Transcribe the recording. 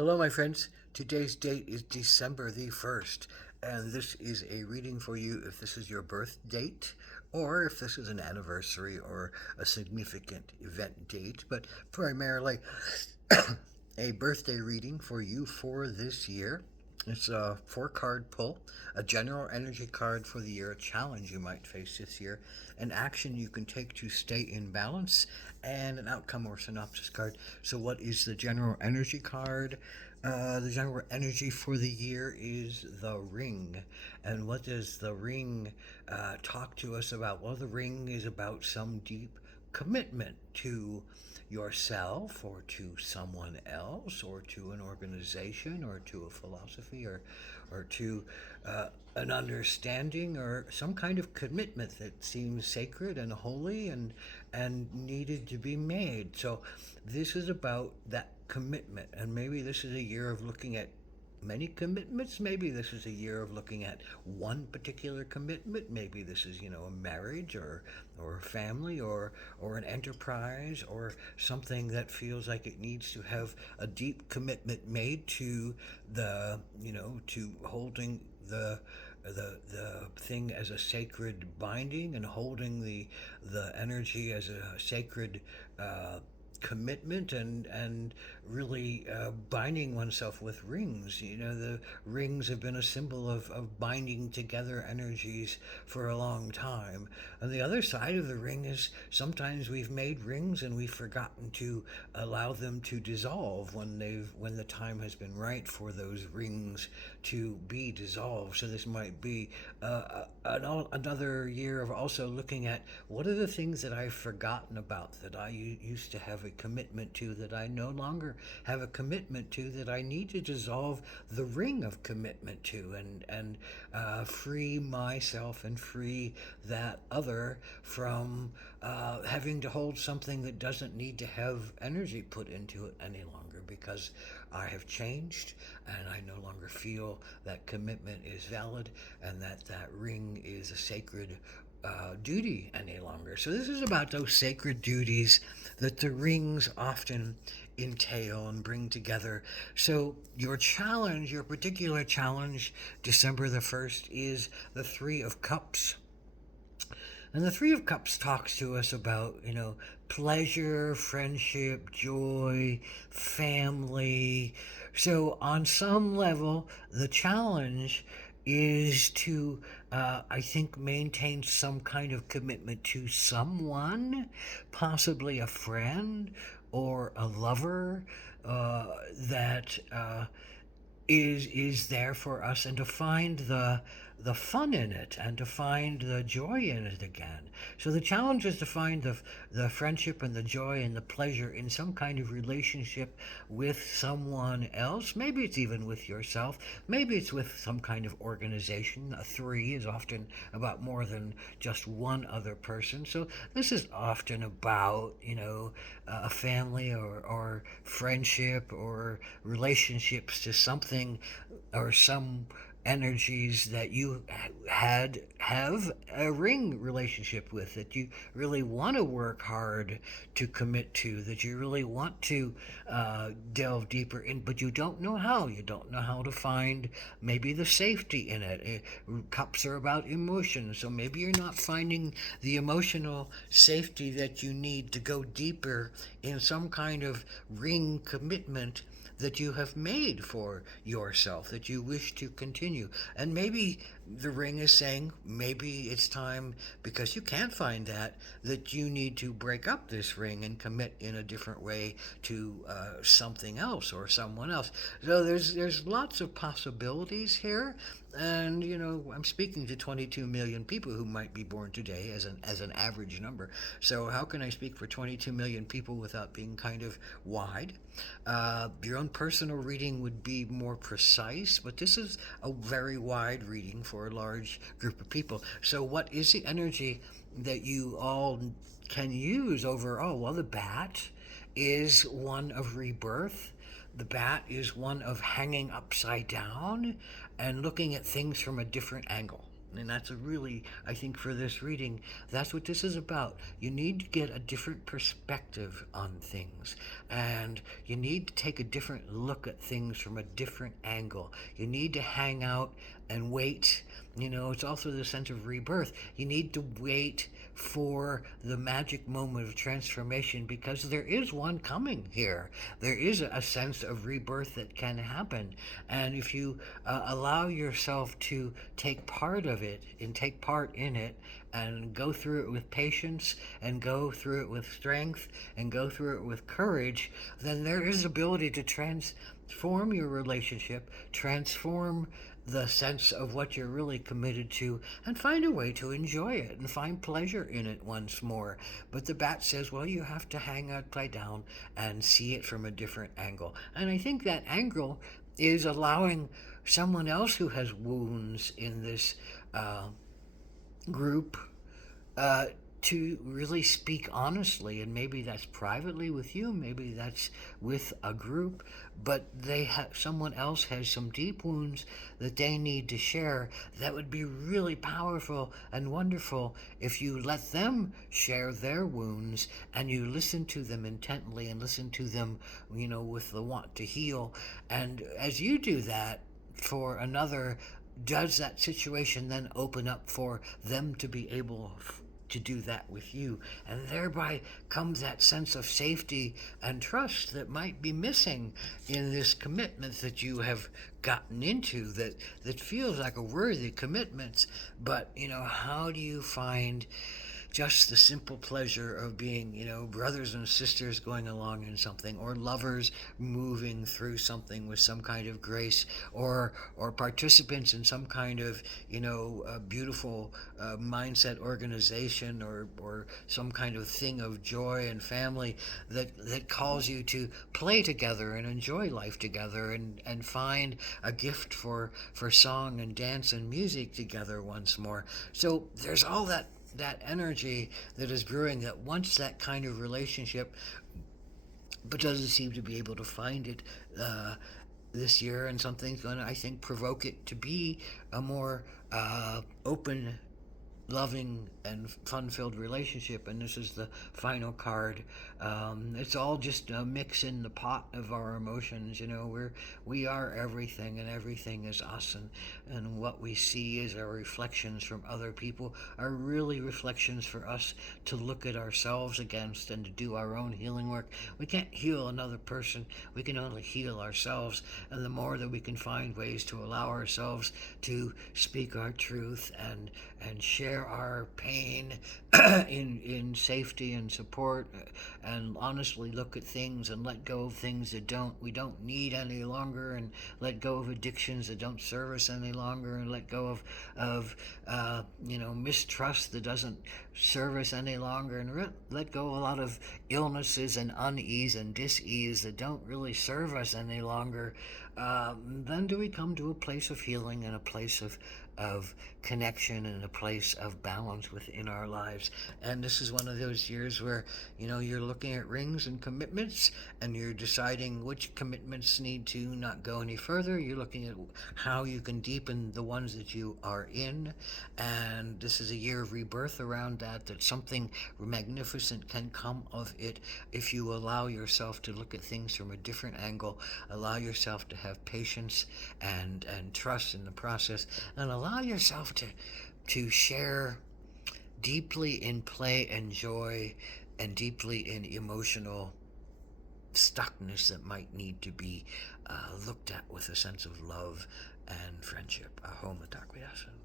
Hello, my friends. Today's date is December the 1st, and this is a reading for you if this is your birth date or if this is an anniversary or a significant event date, but primarily a birthday reading for you for this year. It's a four-card pull, a general energy card for the year, a challenge you might face this year, an action you can take to stay in balance, and an outcome or synopsis card. So, what is the general energy card? The general energy for the year is the ring. And what does the ring talk to us about? Well, the ring is about some deep commitment to yourself or to someone else or to an organization or to a philosophy or to an understanding or some kind of commitment that seems sacred and holy and needed to be made. So this is about that commitment, and maybe this is a year of looking at many commitments. Maybe this is a year of looking at one particular commitment. Maybe this is, a marriage or a family or an enterprise or something that feels like it needs to have a deep commitment made to to holding the thing as a sacred binding and holding the energy as a sacred commitment and really binding oneself with rings. The rings have been a symbol of binding together energies for a long time. And the other side of the ring is sometimes we've made rings and we've forgotten to allow them to dissolve when the time has been right for those rings to be dissolved. So this might be another year of also looking at what are the things that I've forgotten about that I used to have a commitment to that I no longer have a commitment to that I need to dissolve the ring of commitment to and free myself and free that other from having to hold something that doesn't need to have energy put into it any longer because I have changed and I no longer feel that commitment is valid and that ring is a sacred duty any longer. So this is about those sacred duties that the rings often entail and bring together. So your particular challenge, December the 1st, is the Three of Cups. And the Three of Cups talks to us about, pleasure, friendship, joy, family. So, on some level, the challenge is to, I think, maintain some kind of commitment to someone, possibly a friend or a lover that is there for us, and to find the fun in it and to find the joy in it again. So the challenge is to find the friendship and the joy and the pleasure in some kind of relationship with someone else. Maybe it's even with yourself. Maybe it's with some kind of organization. A three is often about more than just one other person. So this is often about, a family or friendship or relationships to something or some energies that you have a ring relationship with, that you really want to work hard to commit to, that you really want to delve deeper in, but you don't know how. You don't know how to find maybe the safety in it. Cups are about emotion, so maybe you're not finding the emotional safety that you need to go deeper in some kind of ring commitment that you have made for yourself, that you wish to continue. And maybe the ring is saying, maybe it's time, because you can't find that you need to break up this ring and commit in a different way to something else or someone else. So there's lots of possibilities here. And I'm speaking to 22 million people who might be born today as an average number. So how can I speak for 22 million people without being kind of wide? Your own personal reading would be more precise, but this is a very wide reading for a large group of people. So what is the energy that you all can use overall? Well, the bat is one of rebirth. The bat is one of hanging upside down and looking at things from a different angle. And that's a really, I think, for this reading, that's what this is about. You need to get a different perspective on things, and you need to take a different look at things from a different angle. You need to hang out and wait. It's also the sense of rebirth. You need to wait for the magic moment of transformation, because there is one coming here. There is a sense of rebirth that can happen. And if you allow yourself to take part of it and take part in it and go through it with patience and go through it with strength and go through it with courage, then there is ability to transform your relationship, transform the sense of what you're really committed to, and find a way to enjoy it and find pleasure in it once more. But the bat says, well, you have to hang upside down and see it from a different angle. And I think that angle is allowing someone else who has wounds in this group uh, to really speak honestly, and maybe that's privately with you, maybe that's with a group, but someone else has some deep wounds that they need to share. That would be really powerful and wonderful if you let them share their wounds and you listen to them intently and listen to them, with the want to heal. And as you do that for another, does that situation then open up for them to be able to do that with you? And thereby comes that sense of safety and trust that might be missing in this commitment that you have gotten into, that feels like a worthy commitment. But how do you find just the simple pleasure of being, brothers and sisters going along in something, or lovers moving through something with some kind of grace, or participants in some kind of, beautiful mindset organization, or some kind of thing of joy and family that calls you to play together and enjoy life together, and find a gift for song and dance and music together once more. So there's all that energy that is brewing that wants that kind of relationship, but doesn't seem to be able to find it this year. And something's going to, I think, provoke it to be a more open, loving, and fun-filled relationship. And this is the final card. It's all just a mix in the pot of our emotions. We are everything, and everything is us, and what we see as our reflections from other people are really reflections for us to look at ourselves against and to do our own healing work. We can't heal another person, we can only heal ourselves. And the more that we can find ways to allow ourselves to speak our truth and share our pain in safety and support, and honestly look at things and let go of things that we don't need any longer, and let go of addictions that don't serve us any longer, and let go of mistrust that doesn't serve us any longer, and let go of a lot of illnesses and unease and dis-ease that don't really serve us any longer. Then do we come to a place of healing and a place of connection and a place of balance within our lives. And this is one of those years where you're looking at rings and commitments, and you're deciding which commitments need to not go any further. You're looking at how you can deepen the ones that you are in, and this is a year of rebirth around that something magnificent can come of it if you allow yourself to look at things from a different angle, allow yourself to have patience and trust in the process, and allow yourself to share deeply in play and joy, and deeply in emotional stuckness that might need to be looked at with a sense of love and friendship. Ahom Atakwyasan.